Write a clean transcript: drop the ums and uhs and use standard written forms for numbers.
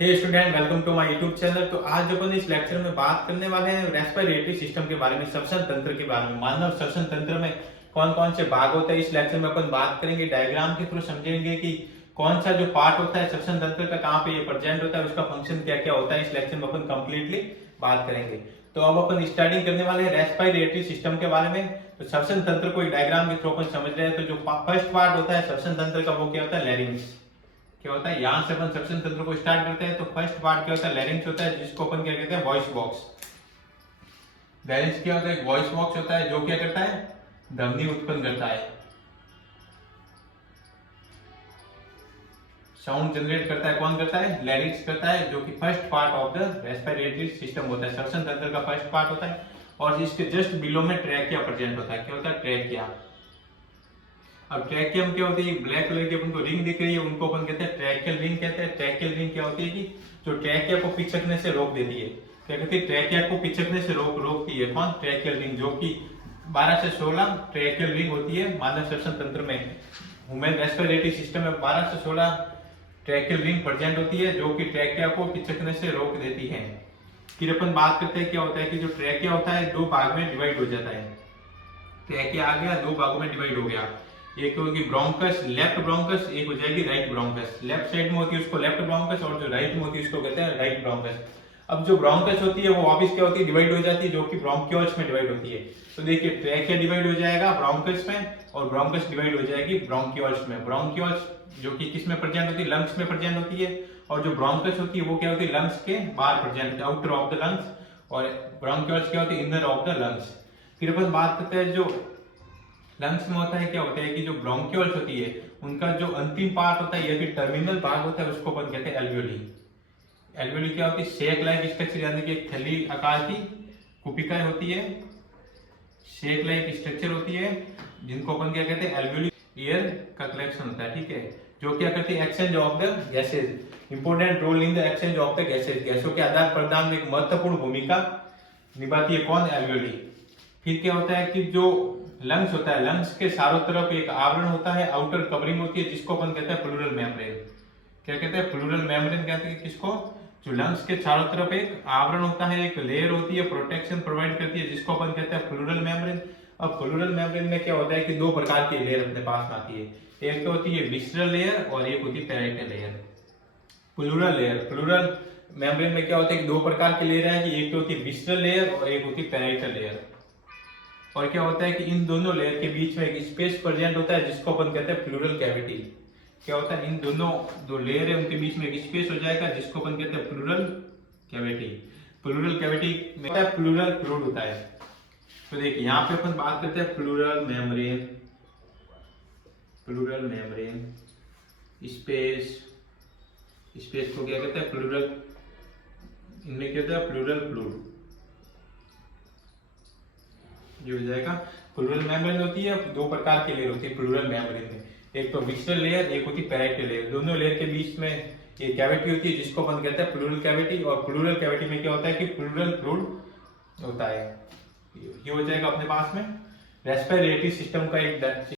Hey student, welcome to my YouTube channel. तो आज अपन इस लेक्चर में बात करने वाले हैं रेस्पिरेटरी सिस्टम के बारे में, श्वसन तंत्र के बारे में। मानव श्वसन तंत्र में कौन कौन से भाग होते हैं, इस लेक्चर में अपन बात करेंगे। डायग्राम के थ्रू समझेंगे कि कौन सा जो पार्ट होता है श्वसन तंत्र का, कहाँ पे ये प्रेजेंट होता है, उसका फंक्शन क्या क्या होता है। इस लेक्चर में अपन कंप्लीटली बात करेंगे। तो अब अपन स्टार्टिंग करने वाले हैं रेस्पिरेटरी सिस्टम के बारे में। तो श्वसन तंत्र को एक डायग्राम के थ्रू अपन समझ रहे हैं। तो जो फर्स्ट पार्ट होता है श्वसन तंत्र का, वो क्या होता है? लैरिंक्स। क्या होता है? यहां से अपन श्वसन तंत्र को स्टार्ट करते हैं। तो फर्स्ट पार्ट क्या होता है? लैरिंक्स होता है, जिसको अपन क्या कहते हैं? Voice box. लैरिंक्स क्या होता है? एक वॉइस बॉक्स होता है जो क्या करता है? ध्वनि उत्पन्न करता है, साउंड जनरेट करता है। कौन करता है? लैरिंक्स करता है, जो कि first part of the respiratory system होता है। श्वसन तंत्र का फर्स्ट पार्ट होता है। और इसके जस्ट बिलो में ट्रैकिया प्रेजेंट होता है। क्या होता है? ट्रैकिया। अब ट्रैकियम क्या होती है? ब्लैक कलर की अपन को रिंग दिख रही है, उनको अपन कहते हैं ट्रैकियल रिंग कहते हैं। ट्रैकियल रिंग क्या होती है कि जो ट्रैकिया को पिचकने से रोक देती है। क्या कहती है? ट्रैकिया को पिचकने से रोकती है। कौन? ट्रैकियल रिंग, जो कि 12 से 16 ट्रैकियल रिंग होती है मानव श्वसन तंत्र में। ह्यूमन रेस्पिरेटरी सिस्टम में 12 से 16 ट्रैकियल रिंग प्रेजेंट होती है, जो कि ट्रैकिया को पिचकने से रोक देती है। फिर अपन बात करते हैं क्या होता है कि जो ट्रैकिया होता है दो भाग में डिवाइड हो जाता है। ट्रैकिया आ गया, दो भागों में डिवाइड हो गया। एक होगी ब्रोंकस, लेफ्ट ब्रोंकस, एक हो जाएगी राइट ब्रोंकस। लेफ्ट साइड में होती है उसको लेफ्ट ब्रोंकस, और जो राइट में होती है उसको कहते हैं राइट ब्रोंकस। अब जो ब्रोंकस होती है वो वापस क्या होती है? डिवाइड हो जाती है, जो कि ब्रोंकियोल्स में डिवाइड होती है। तो देखिए, ट्रैकिया डिवाइड हो जाएगा ब्रोंकस में, और ब्रोंकस डिवाइड हो जाएगी ब्रोंकियोल्स में। ब्रोंकियोल्स जो कि किस में प्रेजेंट होती है? लंग्स में प्रेजेंट होती है। और जो ब्रोंकस होती है वो क्या होती है? लंग्स के बाहर present, outer of the lungs. और ब्रोंकियोल्स क्या होती है? Inner of the lungs. फिर अपन बात करते हैं जो लंग्स में होता है। क्या होता है कि जो ब्रोंकियोल्स होती है उनका जो अंतिम पार्ट होता है या फिर टर्मिनल भाग होता है, उसको अपन कहते हैं एल्वियोली। एल्वियोली क्या होती है? शेक लाइक स्ट्रक्चर, यानी कि एक थैली आकार की कुपिकाएं होती है, शेक लाइक स्ट्रक्चर होती है, जिनको अपन क्या कहते हैं? एल्वियोली। एयर का कलेक्शन होता है, ठीक है, जो क्या करती है? Exchange of the gases. Important role in the exchange of the gases. गैसों के आदान प्रदान में एक महत्वपूर्ण भूमिका निभाती है। कौन? एल्वियोली। फिर क्या होता है कि जो लंग्स होता है, लंग्स के चारों तरफ एक आवरण होता है, आउटर कवरिंग होती है, जिसको अपन कहते हैं प्लूरल मेम्ब्रेन। क्या कहते हैं? प्लूरल मेम्ब्रेन कहते हैं किसको? जो लंग्स के चारों तरफ एक आवरण होता है, एक लेयर होती है, प्रोटेक्शन प्रोवाइड करती है, जिसको अपन कहते हैं प्लूरल मेम्ब्रेन। अब प्लूरल मेम्ब्रेन में क्या होता है कि दो प्रकार की लेयर अपने पास में आती है। एक तो होती है विसरल लेयर और एक होती है parietal layer. Pleural layer, pleural membrane में क्या होता है कि दो प्रकार की लेयर है, कि एक तो होती है विसरल लेयर और एक होती है पैराइटल लेयर। और क्या होता है कि इन दोनों लेयर के बीच में एक स्पेस प्रेजेंट होता है, जिसको अपन कहते हैं प्लूरल कैविटी। क्या होता है? इन दोनों दो लेयर है उनके बीच में एक स्पेस हो जाएगा, जिसको अपन कहते हैं प्लूरल कैविटी। प्लूरल कैविटी में होता है प्लूरल फ्लूइड होता है। तो देखिए, यहाँ पे अपन बात करते हैं pleural membrane, pleural membrane space. Space को क्या कहते हैं? प्लूरल। इनमें क्या होता है? Pleural fluid. ये हो जाएगा प्लूरल मेम्ब्रेन। होती है दो प्रकार की लेयर होती है प्लूरल मेम्ब्रेन में, एक तो विसरल लेयर, एक होती है पैराइटल लेयर। दोनों लेयर के बीच में एक कैविटी होती है, जिसको अपन कहते हैं प्लूरल कैविटी। और प्लूरल कैविटी में क्या होता है कि प्लूरल फ्लूइड होता है। ये हो जाएगा अपने पास में रेस्पिरेटरी सिस्टम का एक